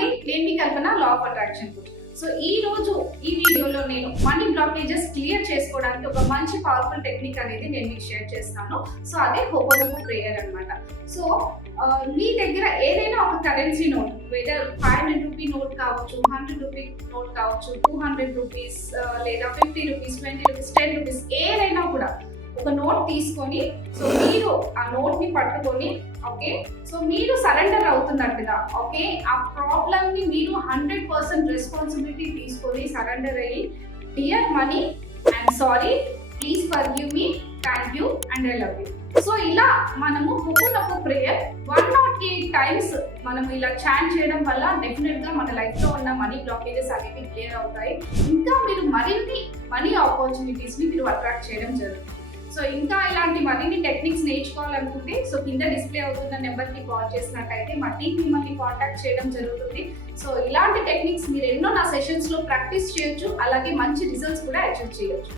అండి, నేను మీ Kalpana, law of attraction coach. So ఈ రోజు ఈ వీడియోలో నేను మనీ బ్లాకేజెస్ క్లియర్ చేసుకోవడానికి ఒక మంచి పవర్ఫుల్ టెక్నిక్ అనేది నేను మీకు షేర్ చేస్తాను. సో అదే హోపోనోపో ప్రేయర్ అన్నమాట. సో మీ దగ్గర ఏదైనా ఒక currency note, whether 500 rupee note కావచ్చు, 100 రూపీ నోట్ కావచ్చు, 200 రూపీస్ లేదా 50 రూపీస్, 20 రూపీస్, 10 రూపీస్, ఏదైనా కూడా ఒక నోట్ తీసుకొని, సో మీరు ఆ నోట్ ని పట్టుకొని, ఓకే, సో మీరు సరెండర్ అవుతున్నట్టుగా, ఓకే, ఆ ప్రాబ్లమ్ ని మీరు 100% రెస్పాన్సిబిలిటీ తీసుకొని సరెండర్ అయ్యి, dear money, I'm sorry, please forgive me, thank you and I love you. So ఇలా మనము హోపోనోపో ప్రేయర్ 108 టైమ్స్ మనం ఇలా చాంట్ చేయడం వల్ల డెఫినెట్ గా మన లైఫ్ లో ఉన్న మనీ బ్లాకేజెస్ అనేవి క్లియర్ అవుతాయి. ఇంకా మీరు మరిన్ని మనీ ఆపర్చునిటీస్ ని మీరు అట్రాక్ట్ చేయడం జరుగుతుంది. సో ఇంకా ఇలాంటి మరిన్ని టెక్నిక్స్ నేర్చుకోవాలనుకుంటే, సో కింద డిస్ప్లే అవుతున్న నెంబర్కి కాల్ చేసినట్టయితే మా టీం మిమ్మల్ని కాంటాక్ట్ చేయడం జరుగుతుంది. సో ఇలాంటి టెక్నిక్స్ మీరు ఎన్నో నా సెషన్స్లో ప్రాక్టీస్ చేయొచ్చు, అలాగే మంచి రిజల్ట్స్ కూడా అచీవ్ చేయొచ్చు.